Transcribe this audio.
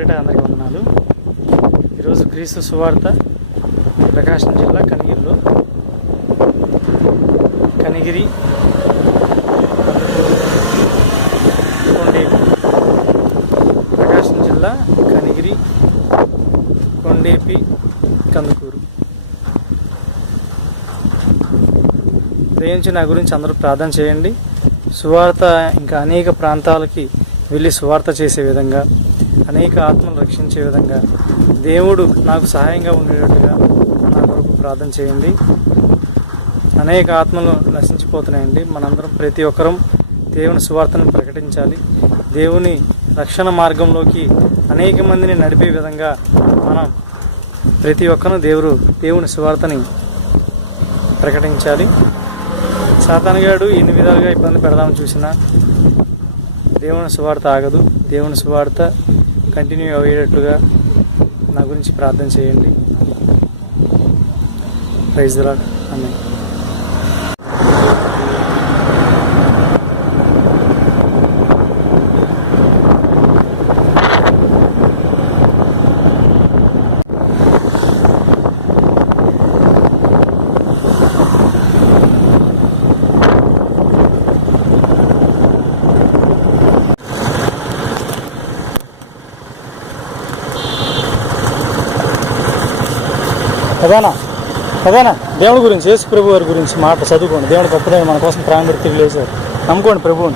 పేరిట అందరికీ వందనాలు. ఈరోజు క్రీస్తు సువార్త ప్రకాశం జిల్లా కనిగిరిలో. కనిగిరి కొండేపి ప్రకాశం జిల్లా కనిగిరి కొండేపి కందుకూరు. దయించి నా గురించి అందరూ ప్రార్థన చేయండి. సువార్త ఇంకా అనేక ప్రాంతాలకి వెళ్ళి సువార్త చేసే విధంగా అనేక ఆత్మలు రక్షించే విధంగా దేవుడు నాకు సహాయంగా ఉండేటట్టుగా నా కొరకు ప్రార్థన చేయండి. అనేక ఆత్మలు నశించిపోతున్నాయండి. మనందరం ప్రతి ఒక్కరం దేవుని సువార్తను ప్రకటించాలి. దేవుని రక్షణ మార్గంలోకి అనేక మందిని నడిపే విధంగా మనం ప్రతి ఒక్కరూ దేవుడు దేవుని సువార్తని ప్రకటించాలి. సాతానుగాడు ఎన్ని విధాలుగా ఇబ్బంది పెడదామని చూసినా దేవుని సువార్త ఆగదు. దేవుని సువార్త కంటిన్యూ అయ్యేటట్టుగా నా గురించి ప్రార్థన చేయండి. ప్రైజ్ లాడ్ అన్నీ అదేనా అదేనా దేవుడి గురించి యేసు ప్రభు వారి గురించి మాట చదువుకోండి. దేవుడు గొప్పదని మన కోసం ప్రాణం పెట్టి లేచారు. నమ్ముకోండి ప్రభువుని.